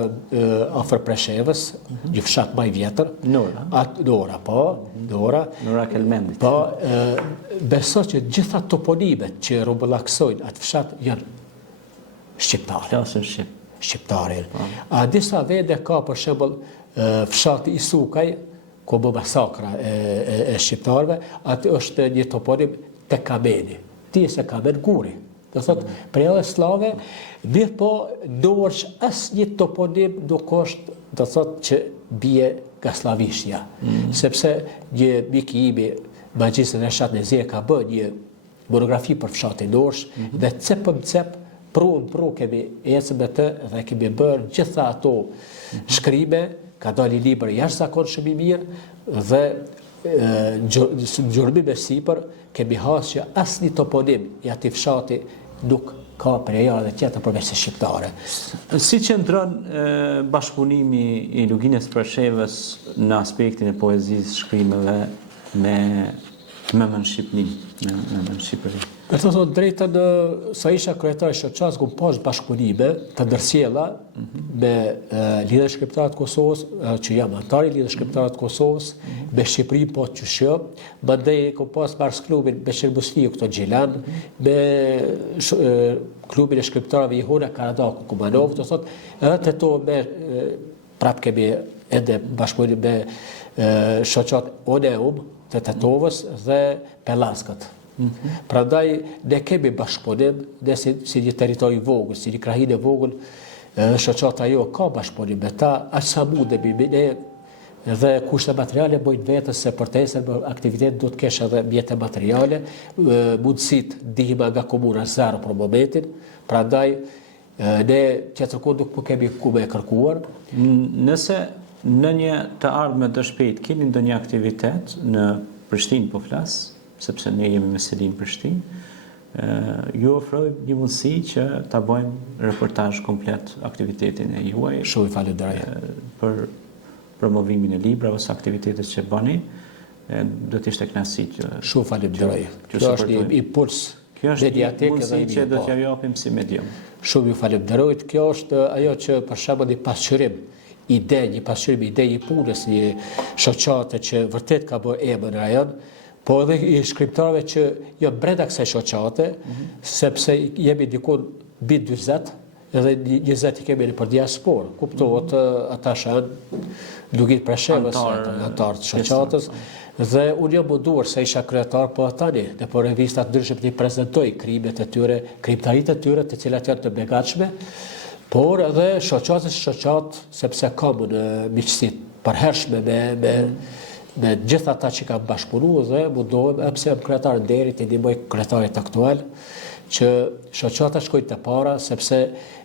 afër Preshevës, një fshat më i vjetër. Nora, po. Nora Kelmendit. Po, besoj që gjitha toponimet që rumbullaksojnë atë fshat janë shqiptare. Flasin Shqip. Shqiptare. A disa vende ka, për shembull, fshati i Sukaj, ku bë masakra e shqiptarëve, aty është një toponim te Kameni. Ti se Kamen Guri. Do thotë, prej edhe slave, mirë po, Dorë asnjë toponim nuk është, do thotë, që bie nga slavishja. Sepse një mik i imi, Magjistri Reshat Nezia, ka bë një monografi për fshatin Dorë, dhe cep pru kemi ecë me të dhe kemi bërë gjitha ato shkrime, ka dali libër jashtëzakonshëm i mirë dhe gjurmim e sipër kemi hasë që asnjë toponim i atij fshati nuk ka përjera dhe tjetër përveç se shqiptare. Si qëndron bashkëpunimi i Luginës Preshevës në aspektin e poezisë, shkrimeve me Memën Shqipni, me Memën Shqipëri? Me të thonë drejtën, sa isha kryetar i shoqatës, ku pas bashkëpunime të ndërsjella me Lidhjen Shqiptare të Kosovës, që jam antar i Lidhjes Shqiptare të Kosovës, me Shqipërinë po të qyshjo, mandej ku pas Mars klubin me Shërbusliu këto Gjilan, me klubin e shkriptarëve Jehona Karadaku Kumanov, të thotë, edhe të to me prapë kemi edhe bashkëpunim me shoqat Oneum të Tetovës dhe Pelaskët. Prandaj ne kemi bashkëpunim, ne si një territor i vogël, si një krahinë e vogël, shoqata jo ka bashkëpunim me ta, aq sa mundemi ne dhe kushte materiale bojnë vetës se për të ecër me aktivitet do të kesh edhe mjete materiale, mundësit ndihma nga komuna zero për momentin, prandaj ne tjetërkohë nuk po kemi ku me kërkuar. Nëse në një të ardhme të shpejt keni ndonjë aktivitet në Prishtinë po flas, sepse ne jemi me selin Prishtinë, ju ofrojmë një mundësi që ta bëjmë reportazh komplet aktivitetin e juaj. Shumë falenderoj. Për promovimin e librave ose aktivitetet që bëni, do të ishte kënaqësi që shumë falenderoj. Kjo është një impuls mediatik edhe i që do t'ja japim si medium. Shumë ju falenderoj. Kjo është ajo që për shembull një pasqyrim ide i punës, një shoqate që vërtet ka bërë emër në rajon, po edhe i shkriptarëve që jo brenda kësaj shoqate, sepse jemi dikun mbi 40, edhe 20 i kemi për diasporë. Kuptohet ata janë Lugit Preshevës, antar të shoqatës, dhe unë jam munduar se isha kryetar, po tani në po revistat ndryshme të prezantoj krimet e tyre, krimtaritë e tyre, të cilat janë të begatshme, por edhe shoqat, sepse kam në miqësit përhershme me gjitha ata që kam bashkëpunu dhe mundohem, pse jam kryetar nderit, i ndihmoj kryetarit aktual, që shoqata shkojnë të para, sepse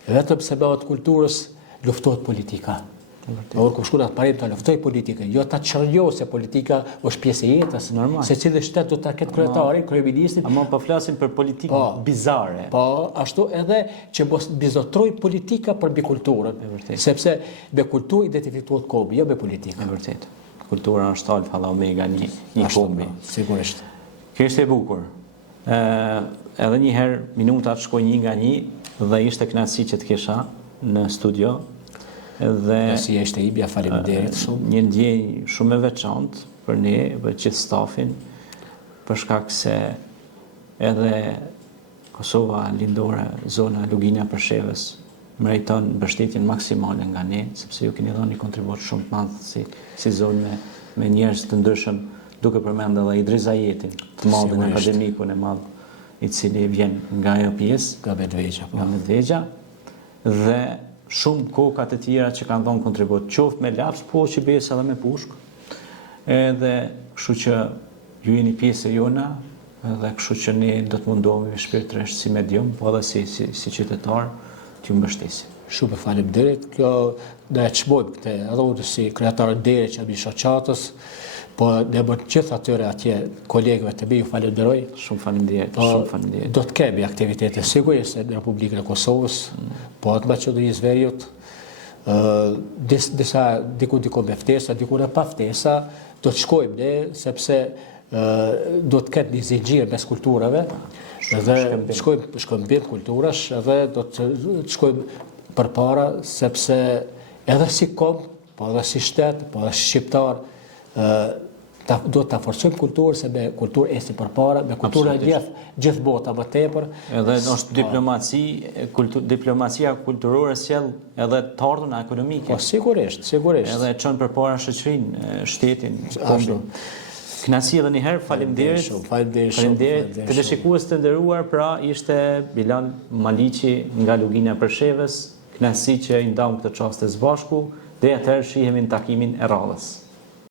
vetëm se me atë kulturës luftohet politika. Orë ku shkuna të parim të luftoj politikën, jo ta qërnjo se politika është pjesë e jetës, se cilë shtet do të ketë kryetarin, kryeministrin. Ama po flasim për politikë bizare. Po, ashtu edhe që mos bizotroj politika për mbi kulturën, sepse me kulturë identifikohet kombi, jo me politikë. E vërtet. Kultura është alfa dhe omega një kombi. Sigurisht. Kjo ishte e bukur. Edhe një herë minutat shkoj një nga një dhe ishte kënaqësi që të kisha në studio. Dhe si ishte ibja, faleminderit shumë. Një ndjenjë shumë e veçantë për ne, për gjithë stafin, për shkak se edhe Kosova lindore, zona Lugina Preshevës, meriton mbështetjen maksimale nga ne, sepse ju keni dhënë një kontribut shumë të madh si zonë me njerëz të ndryshëm, duke përmendur edhe Idris Zajetin, të madhin akademikun e madh, i cili vjen nga ajo pjesë, Nga Medvegja. nga Medvegja, dhe shumë kokat e tjera që kanë dhënë kontribut, qoftë me laps, po që besë edhe me pushk. Edhe kështu që ju jeni pjesë e jona, dhe kështu që ne do të mundohemi shpirtërisht si medium, po edhe si qytetar, t'ju mbështesim. Shumë faleminderit. Kjo ne e çmojmë këtë edhe unë si kryetar deri që jam i shoqatës, po ne më gjithë atyre atje kolegëve të mi ju falenderoj. Shumë faleminderit, shumë faleminderit. Do të kemi aktivitete sigurisht në Republikën e Kosovës, po atë Maqedonisë Veriut, diku me ftesa, diku me pa ftesa, do të shkojmë ne, sepse do të ketë një zinxhir mes kulturave, edhe shkojmë kulturash, edhe do të shkojmë përpara, sepse edhe si kom, po edhe si shtet, po edhe si shqiptar, do të forcojmë kulturë, se me kulturë esi përpara, me kulturë e gjithë bota më tepër. Edhe është diplomacia kulturore sjell edhe të ardhurën ekonomike. Po sigurisht. Edhe çon përpara shoqërinë, shtetin, kombin. Kënaqësi edhe një herë, faleminderit. Faleminderit. Të shikues të nderuar, pra ishte Bilal Maliqi nga Lugina e Përshevës. Kënaqësi që i ndam këtë çast së bashku, dhe atëherë shihemi në takimin e radhës.